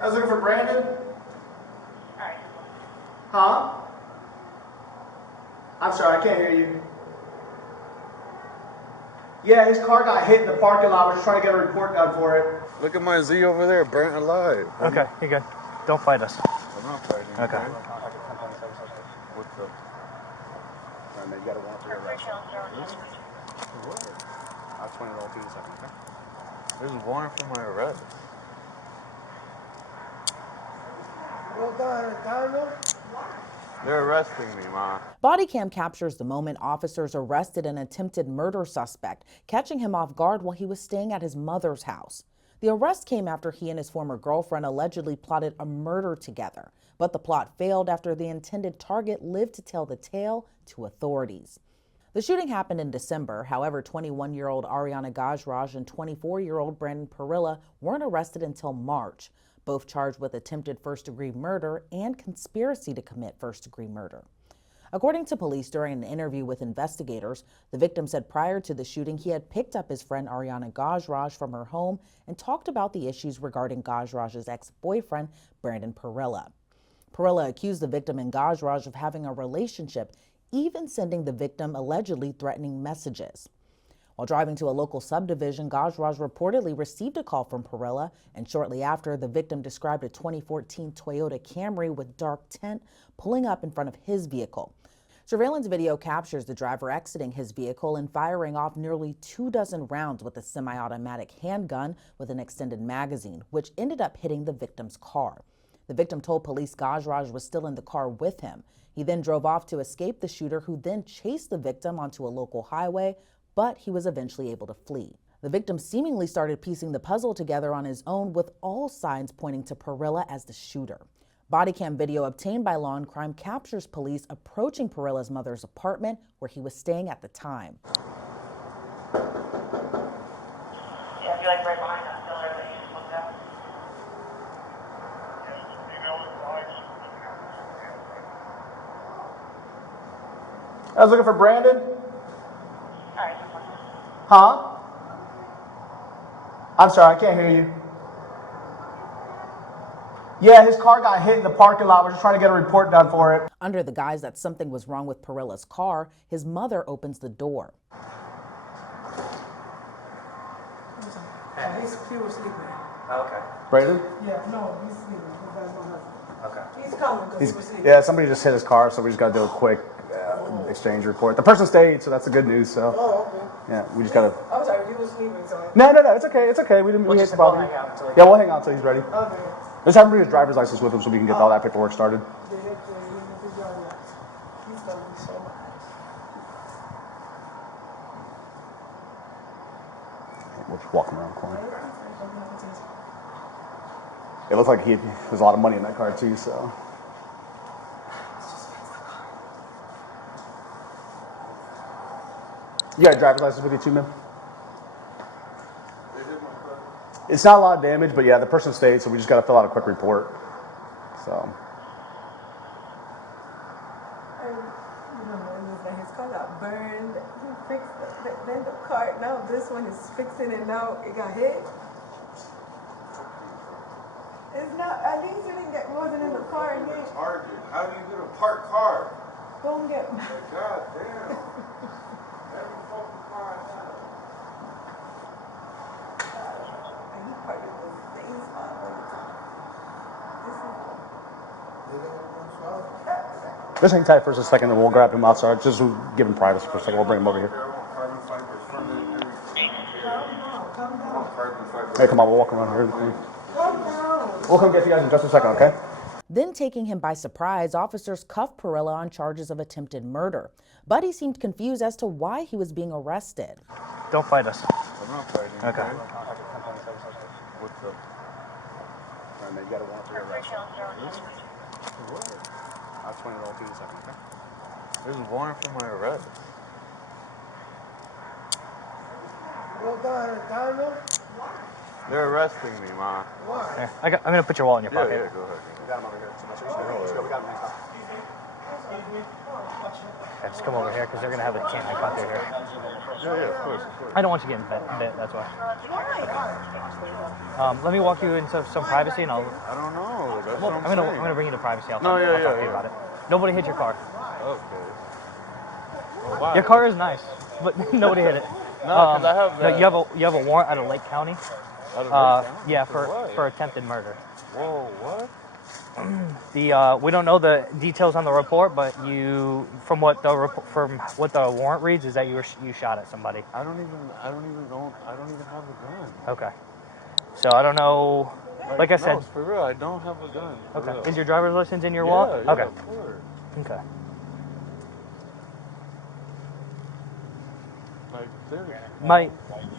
I was looking for Brandon. Alright. Huh? I'm sorry, I can't hear you. Yeah, his car got hit in the parking lot. We're just trying to get a report done for it. Look at my Z over there, burnt alive. Okay, you're good. Don't fight us. I'm not fighting. Okay. What's up? Alright, man, you got a warrant for your arrest. What? I'll explain it all to you in a second, okay? There's a warrant for my arrest. They're arresting me, Ma. Bodycam captures the moment officers arrested an attempted murder suspect, catching him off guard while he was staying at his mother's house. The arrest came after he and his former girlfriend allegedly plotted a murder together, but the plot failed after the intended target lived to tell the tale to authorities. The shooting happened in December. However, 21-year-old Arianna Gajrag and 24-year-old Brandon Pirela weren't arrested until March, both charged with attempted first-degree murder and conspiracy to commit first-degree murder. According to police, during an interview with investigators, the victim said prior to the shooting he had picked up his friend Arianna Gajrag from her home and talked about the issues regarding Gajrag's ex-boyfriend, Brandon Pirela. Pirela accused the victim and Gajrag of having a relationship, even sending the victim allegedly threatening messages. While driving to a local subdivision, Gajrag reportedly received a call from Pirela, and shortly after, the victim described a 2014 Toyota Camry with dark tint pulling up in front of his vehicle. Surveillance video captures the driver exiting his vehicle and firing off nearly 24 rounds with a semi-automatic handgun with an extended magazine, which ended up hitting the victim's car. The victim told police Gajrag was still in the car with him. He then drove off to escape the shooter, who then chased the victim onto a local highway, but he was eventually able to flee. The victim seemingly started piecing the puzzle together on his own, with all signs pointing to Pirela as the shooter. Bodycam video obtained by Law&Crime captures police approaching Pirela's mother's apartment, where he was staying at the time. Yeah, I feel like right behind that pillar that you just looked at. I was looking for Brandon. Alright. Huh? I'm sorry, I can't hear you. Yeah, his car got hit in the parking lot. We're just trying to get a report done for it. Under the guise that something was wrong with Pirela's car, his mother opens the door. He was sleeping. Okay. Brandon? Yeah, no, he's sleeping. That's my husband. Okay. He's coming because he was sleeping. Yeah, somebody just hit his car, so we just got to do a quick exchange report. The person stayed, so that's the good news. So. Oh, okay. Yeah, we just got to. I'm sorry, he was sleeping, so. No, it's okay. It's okay. We hate to bother you. Yeah, we'll hang out until he's ready. Okay. Let's have him bring his driver's license with him so we can get all that paperwork started. He's gonna be so much. We'll just walk him around the corner. It looks like there's a lot of money in that car too, so. You got a driver's license with you too, man? It's not a lot of damage, but yeah, the person stayed, so we just got to fill out a quick report. So. His car got burned. He fixed it. Then the car, now this one is fixing it now. It got hit. It's not, at least you didn't get, wasn't in the car and hit. Target. How do you get a parked car? Don't get God damn. Every fucking car I have. And he parked at the same spot all the time. Just hang tight for just a second and we'll grab him outside. Just give him privacy for a second. We'll bring him over here. Hey, come on, we'll walk around here. We'll come get you guys in just a second, okay? Then, taking him by surprise, officers cuffed Pirela on charges of attempted murder. But he seemed confused as to why he was being arrested. Don't fight us. I'm not fighting. Okay. What's up? Alright, man, you got a warrant for your arrest. What? I'll explain it all to you in a second, okay? There's a warrant for my arrest. They're arresting me, Ma. Here, I'm going to put your wallet in your pocket. Yeah, go ahead. We got him over here. So let's go. We got him next time. Okay, just come over here because they're gonna have a canine cut through here. Yeah, of course. I don't want you getting bit. That's why. Let me walk you into some privacy, and I'll. I don't know. That's what I'm gonna bring you to privacy. I'll No, talk, yeah, I'll talk yeah, to you yeah. about it. Nobody hit your car. Okay. Well, why? Your car is nice, but nobody hit it. No, because I have No, that. you have a warrant out of Lake County. Out of Lake County? Yeah, what? for attempted murder. Whoa, what? We don't know the details on the report, but from what the warrant reads is that you shot at somebody. I don't even have a gun. Okay. So I don't know. Like I said. No, for real, I don't have a gun. For Okay. real. Is your driver's license in your Yeah, wallet? yeah, Okay. of course. Okay. Like, seriously.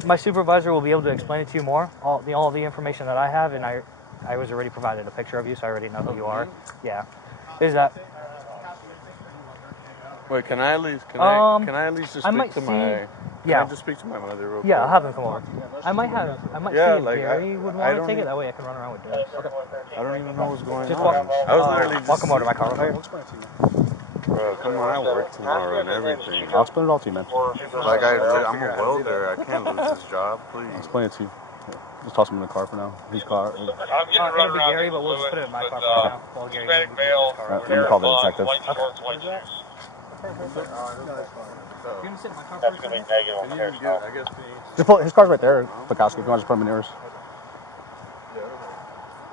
My supervisor will be able to explain it to you more. All the information that I have, and I was already provided a picture of you, so I already know who you are. Me? Yeah. Is that? Wait, can I at least just I speak might to see- my? yeah. Can I just speak to my mother real quick? Yeah, I'll have him come over. I might see Yeah, if like, Gary would I want to don't take it. even- That way I can run around with this. Okay. I don't even know what's going Just on. walk. I was literally Walk him over to my car. Okay. Bro, come on, I work tomorrow and everything. I'll explain it all to you, man. Like I'm a welder. I can't lose this job, please. I'll explain it to you. Yeah. Just toss him in the car for now. His car. I'm getting It'll be Gary, but we'll just put it in my car for now. While Gary moves his car over. Let me call the detective. White shorts, white shoes. You're gonna sit in my car That's for gonna a be second? negative on here. So. I guess Just pull his car's right there. Bukowski, if you want to just put him in yours.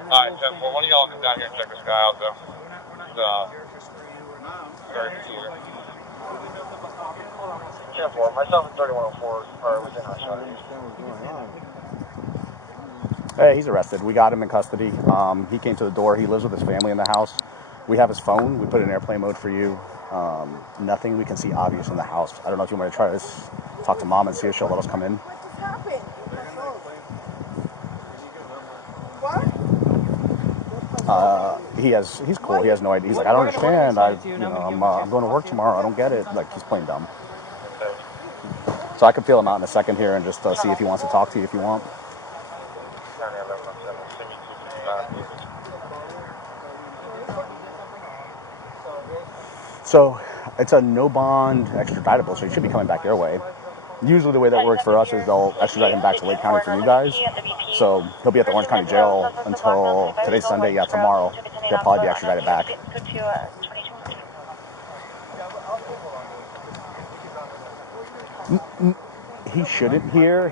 Alright, so well, one of y'all come down here and check this guy out though. Very peculiar. 10-4, myself and 3104 are within our shot. Hey, he's arrested. We got him in custody. He came to the door. He lives with his family in the house. We have his phone. We put it in airplane mode for you. Nothing we can see obvious in the house. I don't know if you want to try to talk to mom and see if she'll let us come in. What just happened? What? He's cool. He has no idea. He's like, I don't understand. I'm going to work tomorrow. I don't get it. Like, he's playing dumb. So I can feel him out in a second here and just see if he wants to talk to you if you want. So it's a no bond extraditable, so he should be coming back your way. Usually the way that works for us is they'll extradite him back to Lake County for you guys. So he'll be at the Orange County Jail until today's Sunday. Yeah, tomorrow he'll probably be extradited back. He shouldn't hear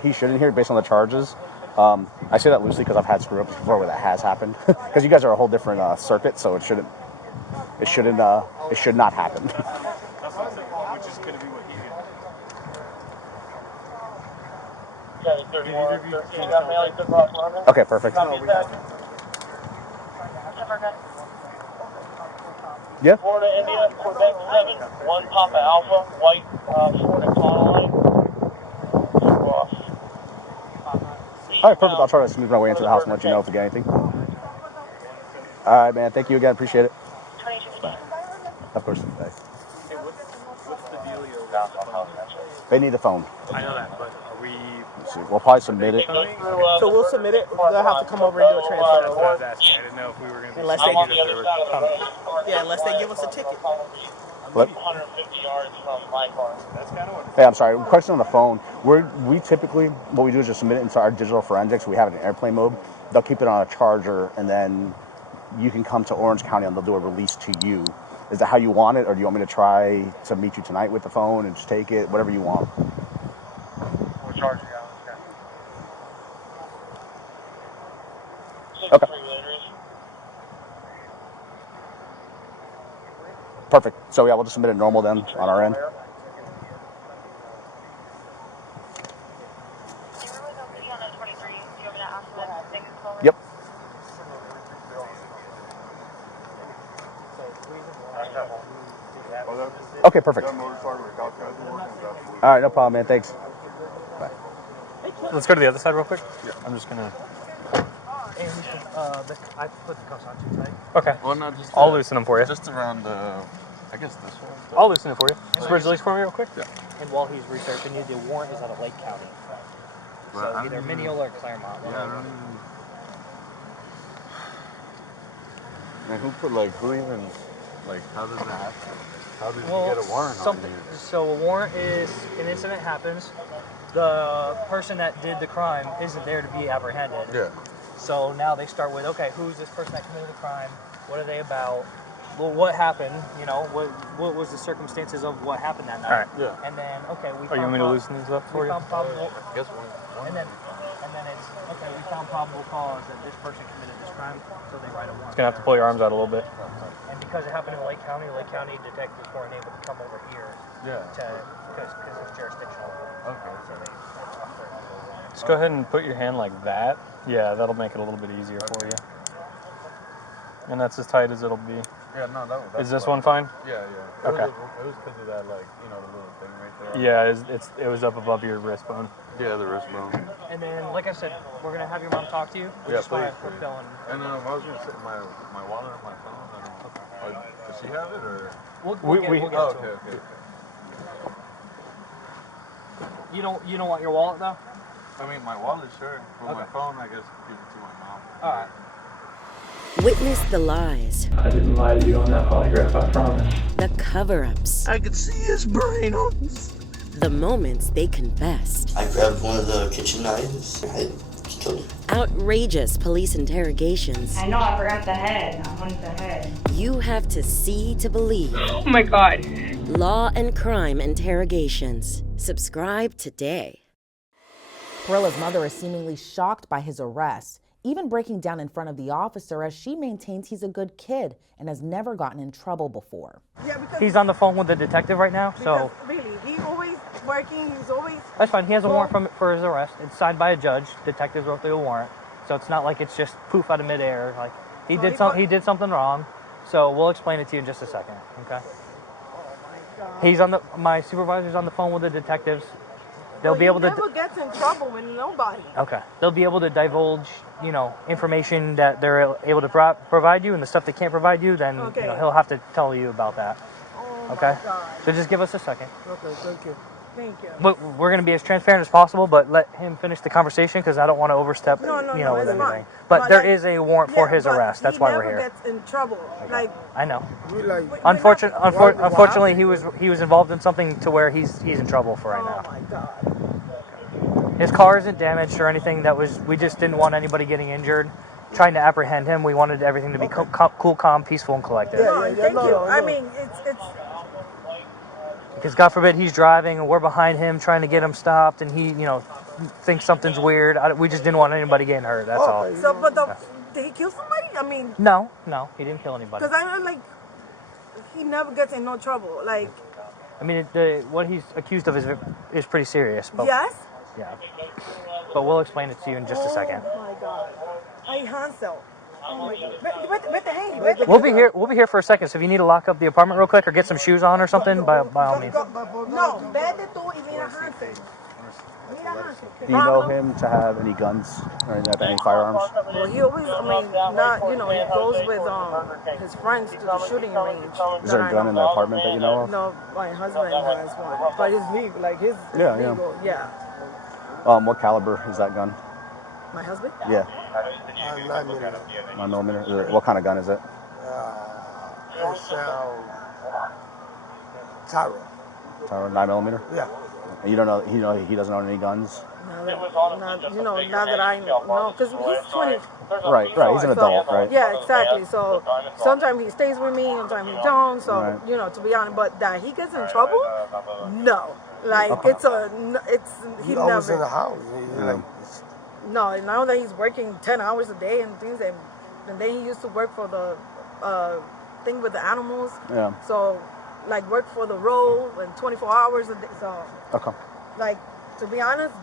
based on the charges. I say that loosely because I've had screw ups before where that has happened. Because you guys are a whole different circuit, so it should not happen. Okay, perfect. Yeah. Florida, India, Quebec 7, 1 Papa Alpha, white Ford Econoline. All right, perfect. I'll try to smooth my way into the house and let you know if we get anything. All right, man. Thank you again. Appreciate it. Bye. Of course. Bye. Hey, what's the deal here? They need the phone. I know that, but are we... We'll probably submit it. So we'll submit it. They'll have to come over and do a transfer. That's what I was asking. I didn't know if we were going to be... Unless they unless they give us a ticket. What? 150 yards from my car. That's kind of what... Hey, I'm sorry. Question on the phone. We typically, what we do is just submit it into our digital forensics. We have it in airplane mode. They'll keep it on a charger, and then you can come to Orange County and they'll do a release to you. Is that how you want it, or do you want me to try to meet you tonight with the phone and just take it? Whatever you want. We're charging you. Okay. Perfect. So yeah, we'll just submit it normal then on our end. Yep. Okay, perfect. All right, no problem, man. Thanks. Bye. Let's go to the other side real quick. Yeah. I'm just gonna. I put the cuffs on too tight. Okay. Well, not just. I'll loosen them for you. Just around the. I guess this one. I'll loosen it for you. Just bridge release for me real quick. Yeah. And while he's researching you, the warrant is out of Lake County. Well, So I either don't Mineola or Claremont. Yeah, I don't even. Man, who even Like, how does that happen? How did Well, you get a warrant something. on you? So a warrant is an incident happens. The person that did the crime isn't there to be apprehended. Yeah. So now they start with, okay, who's this person that committed the crime? What are they about? Well, what happened? You know, what was the circumstances of what happened that night? All right. Yeah. And then, okay, we Oh, you found want me to loosen these up for we you? found probable, I guess one and then it's okay. We found probable cause that this person committed this crime, so they write a warrant. Just gonna have to pull your arms out a little bit. And because it happened in Lake County detectives weren't able to come over here Yeah. because it's jurisdictional. Okay. So they Just go ahead and put your hand like that. Yeah, that'll make it a little bit easier for you. And that's as tight as it'll be. Yeah, no, that's Is this fine. one fine? Yeah, yeah. Okay. It was because of that, like, you know, the little thing right there. Yeah, it was up above your wrist bone. Yeah, the wrist bone. And then, like I said, we're gonna have your mom talk to you. We Yeah, just wanna please. fulfill And I was gonna say my wallet and my phone. I don't know. Does she have it or? We'll get Oh, to okay, it. okay. You don't want your wallet though? I mean, my wallet, sure. But my Okay. phone, I guess, give it to my mom. All right. Witness the lies, I didn't lie to you on that polygraph, I promise. the cover-ups, I could see his brain on the moments they confessed, I grabbed one of the kitchen knives. I killed him. outrageous police interrogations. I know, I forgot the head. I wanted the head. You have to see to believe. Oh my God. Law and Crime interrogations. Subscribe today. Pirela's mother is seemingly shocked by his arrest, even breaking down in front of the officer as she maintains he's a good kid and has never gotten in trouble before. Yeah, because He's on the phone with the detective right now, so really, he always working. He's always. that's fine. He has a warrant for his arrest. It's signed by a judge. Detectives wrote the warrant, so it's not like it's just poof out of midair. Like he did something wrong. So we'll explain it to you in just a second. Okay. He's on my supervisor's on the phone with the detectives. They'll be able to. Never gets in trouble with nobody. Okay. They'll be able to divulge, information that they're able to provide you, and the stuff they can't provide you, then he'll have to tell you about that. Oh Okay. my God. So just give us a second. Okay, thank you. Thank you. But we're going to be as transparent as possible, but let him finish the conversation because I don't want to overstep, No, with it's anything. fine. But there like, is a warrant for his but arrest. That's why we're here. He never gets in trouble. Like, I know. Unfortunately, Unfortunately, he was involved in something to where he's in trouble for right now. Oh my God. His car isn't damaged or anything. We just didn't want anybody getting injured. Trying to apprehend him, we wanted everything to be cool, calm, peaceful, and collected. Thank you. I mean, it's. Because God forbid he's driving and we're behind him trying to get him stopped, and he, thinks something's weird. We just didn't want anybody getting hurt. That's all. So, did he kill somebody? I mean. No, he didn't kill anybody. Because I'm like, he never gets in no trouble. Like. I mean, what he's accused of is pretty serious. But, Yes. Yeah. But we'll explain it to you in just a second. Oh my God. Ay, Hansel. Oh my God. Vete, Handy. We'll be here for a second. So if you need to lock up the apartment real quick or get some shoes on or something, by all means. No, vete tú y mira Hansel. Mira Hansel. Do you know him to have any guns or any firearms? Well, he always, he goes with his friends to the shooting range. Is there a gun in the apartment that you know of? No, my husband has one. But his legal, legal, yeah. What caliber is that gun? My husband? Yeah. 9mm. 9mm. What kind of gun is it? It's Taro. 9mm. Yeah. And you don't know. He doesn't own any guns. Now that I know, because he's 20. Right. He's an adult, right? Yeah, exactly. So sometimes he stays with me, sometimes he don't. So to be honest, but that he gets in trouble, no. Like he always never in the house. No, now that he's working 10 hours a day and things, and then he used to work for the thing with the animals. Yeah. So, work for the road and 24 hours a day. So, to be honest,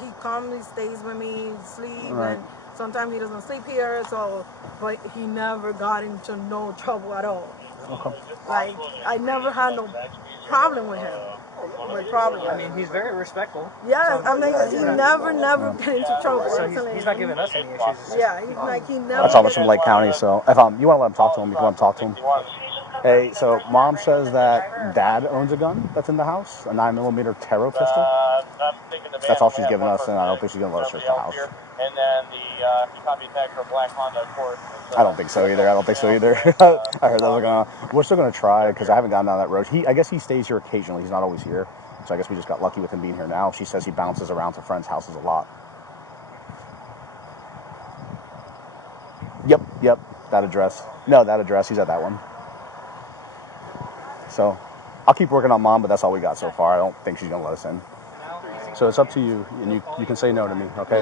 he comes, he stays with me, sleep, and sometimes he doesn't sleep here. So, but he never got into no trouble at all. Okay. I never had no problem with him. I mean, he's very respectful. Yeah, he never get into trouble. So he's not giving us any issues. Yeah, he never. That's almost from Lake County. So if you want to let him talk to him, you can let him talk to him. Hey, so mom says that dad owns a gun that's in the house, a 9mm Taro pistol. That's all she's given us, and I don't think she's gonna let us search the house. And then he caught me tag for a black Honda Accord. I don't think so either. I heard that was going on. We're still gonna try because I haven't gotten down that road. I guess he stays here occasionally. He's not always here, so I guess we just got lucky with him being here now. She says he bounces around to friends' houses a lot. Yep, that address. No, that address. He's at that one. So I'll keep working on mom, but that's all we got so far. I don't think she's gonna let us in. So it's up to you, and you can say no to me, okay?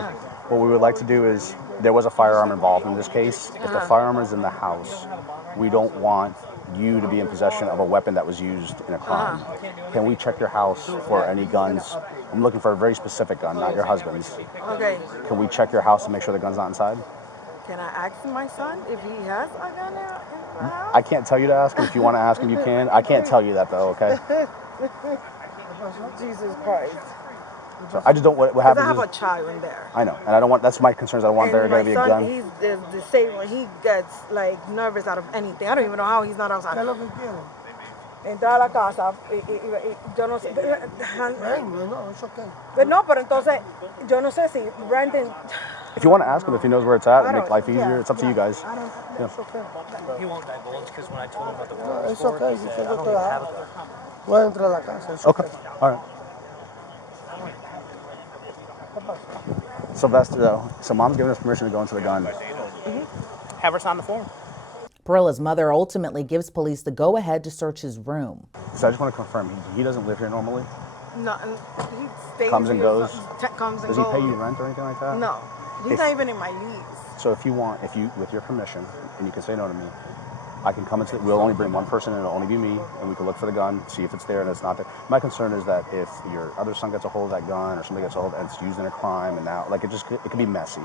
What we would like to do is, there was a firearm involved in this case. If the firearm is in the house, we don't want you to be in possession of a weapon that was used in a crime. Can we check your house for any guns? I'm looking for a very specific gun, not your husband's. Okay. Can we check your house to make sure the gun's not inside? Can I ask my son if he has a gun in the house? I can't tell you to ask him. If you want to ask him, you can. I can't tell you that, though, okay? Jesus Christ. So I just don't what happens. I have a child in there. I know, and I don't want. That's my concerns. I don't want there to be a gun. He's disabled. He gets like nervous out of anything. I don't even know how he's not outside. Entra a la casa y yo no sé. No, pero entonces yo no sé si Brandon. If you want to ask him if he knows where it's at and make life easier, it's up to you guys. Yeah. He won't divulge because when I told him about the war, it's okay. he said, I don't even have a gun. Voy a entrar a la casa. It's okay. All right. Sylvester, though, so mom's giving us permission to go into the gun. Have her sign the form. Pirela's mother ultimately gives police the go-ahead to search his room. So I just want to confirm, he doesn't live here normally? No, he stays comes and goes? Comes and goes. Does he pay you rent or anything like that? No, he's not even in my lease. So if you, with your permission, and you can say no to me, I can come into, we'll only bring one person and it'll only be me, and we can look for the gun, see if it's there and it's not there. My concern is that if your other son gets a hold of that gun or somebody gets a hold of it and it's used in a crime and now, like it could be messy.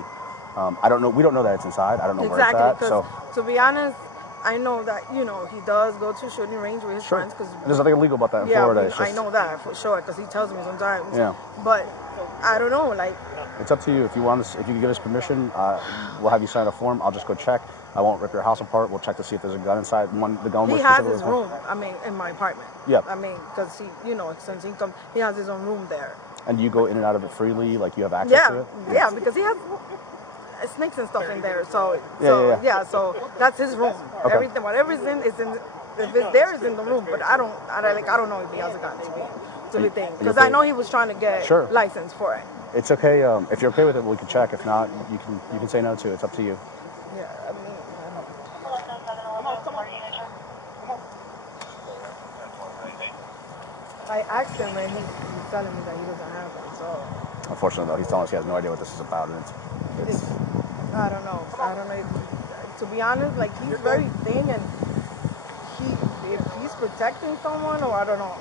I don't know, we don't know that it's inside, I don't know where it's at. So to be honest, I know that, he does go to shooting range with his friends. Cause there's nothing illegal about that in Florida. I know that for sure because he tells me sometimes. Yeah. But I don't know, like. It's up to you. If you can give us permission, we'll have you sign a form. I'll just go check. I won't rip your house apart. We'll check to see if there's a gun inside. The gun he has his room. I mean, in my apartment. Yep. I mean, because since he comes, he has his own room there. And you go in and out of it freely, like you have access to it. Yeah, because he has snakes and stuff in there. So so that's his room. Okay. Everything, whatever's in is in. If it's there, is in the room. But I don't know if he has a gun to be thing. Because I know he was trying to get license for it. It's okay. If you're okay with it, we can check. If not, you can say no to it. It's up to you. Yeah, I mean, I asked him and he's telling me that he doesn't have it. So. Unfortunately, though, he's telling us he has no idea what this is about, and it's I don't know. To be honest, like he's very thin, and if he's protecting someone, or I don't know.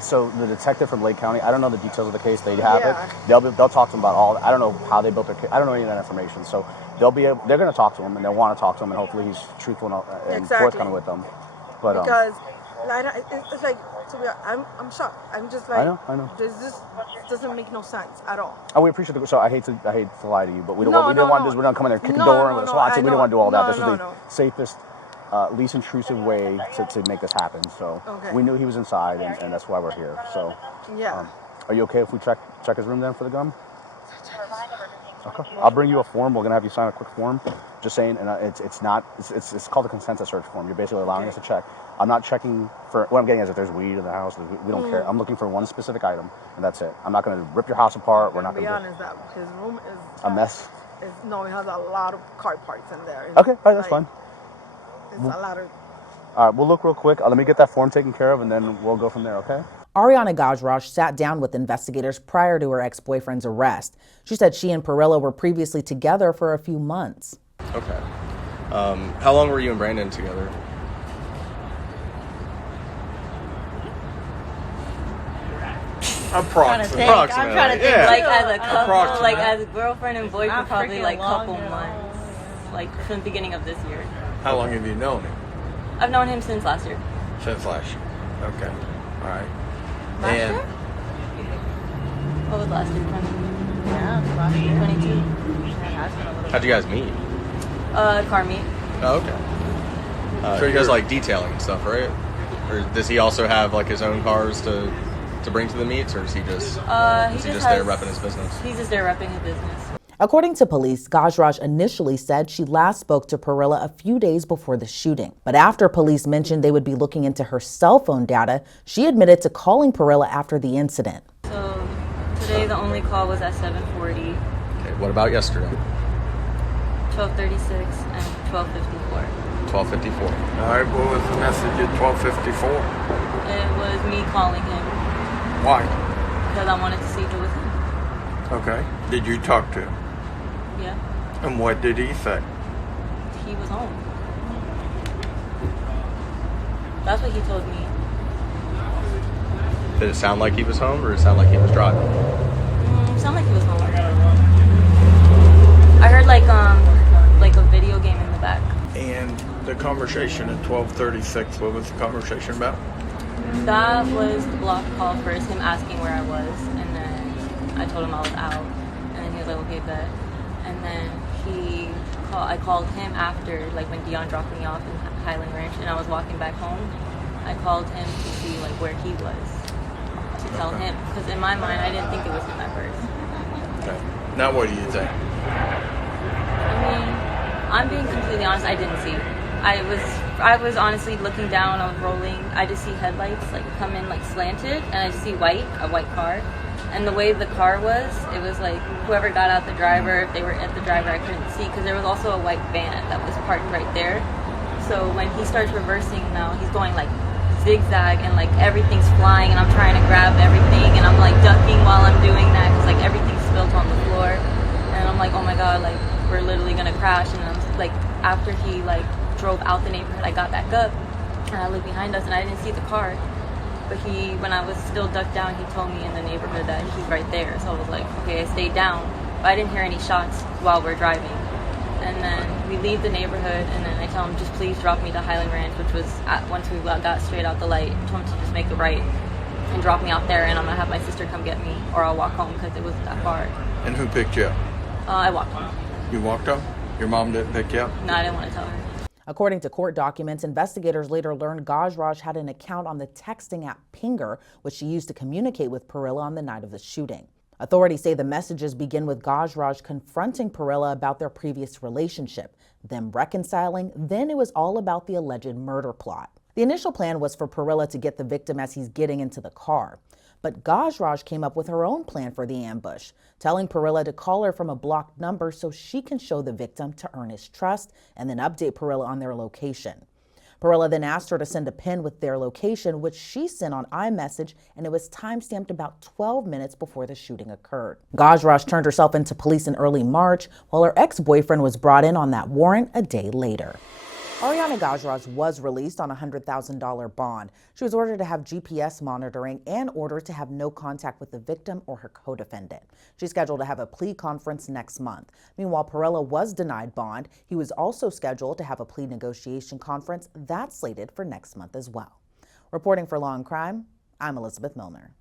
So the detective from Lake County, I don't know the details of the case. They have it. They'll talk to him about all. I don't know how they built their case. I don't know any of that information. So they're going to talk to him, and they'll want to talk to him, and hopefully he's truthful and forthcoming with them. But because it's like, to be honest, I'm shocked. I'm just like, I know. This doesn't make no sense at all. Oh, we appreciate it. So I hate to lie to you, but we didn't want to do is we're not coming there, kick the door, and with a SWAT team. We didn't want to do all that. This was the safest, least intrusive way to make this happen. So we knew he was inside, and that's why we're here. So are you okay if we check his room then for the gun? Okay. I'll bring you a form. We're gonna have you sign a quick form, just saying, and it's called a consent to search form. You're basically allowing us to check. I'm not checking for, what I'm getting is if there's weed in the house, we don't care. I'm looking for one specific item, and that's it. I'm not gonna rip your house apart. We're not gonna. Be honest, that his room is a mess. No, it has a lot of car parts in there. Okay, all right, that's fine. It's a lot of. All right, we'll look real quick. Let me get that form taken care of, and then we'll go from there. Okay. Arianna Gajrag sat down with investigators prior to her ex-boyfriend's arrest. She said she and Pirela were previously together for a few months. Okay. How long were you and Brandon together? Approximately. I'm trying to think, like as a couple, like as girlfriend and boyfriend, probably like couple months, like from the beginning of this year. How long have you known him? I've known him since last year. Since last year. Okay. All right. Last year? What was last year? 22. How'd you guys meet? Car meet. Oh, okay. He does like detailing and stuff, right? Or does he also have like his own cars to bring to the meets, or is he just there repping his business? He's just there repping his business. According to police, Gajrag initially said she last spoke to Pirela a few days before the shooting. But after police mentioned they would be looking into her cell phone data, she admitted to calling Pirela after the incident. So today the only call was at 7:40. Okay, what about yesterday? 12:36 and 12:54. 12:54. All right, what was the message at 12:54? It was me calling him. Why? Because I wanted to see if it was him. Okay. Did you talk to him? Yeah. And what did he say? He was home. That's what he told me. Did it sound like he was home, or did it sound like he was driving? It sounded like he was home. I heard like a video game in the back. And the conversation at 12:36, what was the conversation about? That was the block call first, him asking where I was, and then I told him I was out, and then he was like, okay, bet. And then I called him after, like when Dion dropped me off in Highland Ranch, and I was walking back home. I called him to see like where he was, to tell him, because in my mind I didn't think it was him at first. Okay. Now what do you think? I mean, I'm being completely honest, I didn't see it. I was honestly looking down, I was rolling, I just see headlights like come in like slanted, and I just see a white car. And the way the car was, it was like whoever got out the driver, if they were at the driver, I couldn't see, because there was also a white van that was parked right there. So when he starts reversing now, he's going like zigzag, and like everything's flying, and I'm trying to grab everything, and I'm like ducking while I'm doing that, because like everything's spilled on the floor. And I'm like, oh my god, like we're literally gonna crash. And I'm like, after he like drove out the neighborhood, I got back up and I looked behind us and I didn't see the car, but when I was still ducked down, he told me in the neighborhood that he's right there. So I was like, okay, I stayed down, but I didn't hear any shots while we're driving. And then we leave the neighborhood, and then I tell him, just please drop me to Highland Ranch, which was once we got straight out the light. I told him to just make a right and drop me off there, and I'm gonna have my sister come get me, or I'll walk home because it wasn't that far. And who picked you up? I walked home. You walked home? Your mom didn't pick you up? No, I didn't want to tell her. According to court documents, investigators later learned Gajrag had an account on the texting app Pinger, which she used to communicate with Pirela on the night of the shooting. Authorities say the messages begin with Gajrag confronting Pirela about their previous relationship, them reconciling, then it was all about the alleged murder plot. The initial plan was for Pirela to get the victim as he's getting into the car. But Gajrag came up with her own plan for the ambush, telling Pirela to call her from a blocked number so she can show the victim to earn his trust and then update Pirela on their location. Pirela then asked her to send a pin with their location, which she sent on iMessage, and it was time-stamped about 12 minutes before the shooting occurred. Gajrag turned herself into police in early March, while her ex-boyfriend was brought in on that warrant a day later. Arianna Gajrag was released on a $100,000 bond. She was ordered to have GPS monitoring and ordered to have no contact with the victim or her co-defendant. She's scheduled to have a plea conference next month. Meanwhile, Pirela was denied bond. He was also scheduled to have a plea negotiation conference that's slated for next month as well. Reporting for Law and Crime, I'm Elizabeth Millner.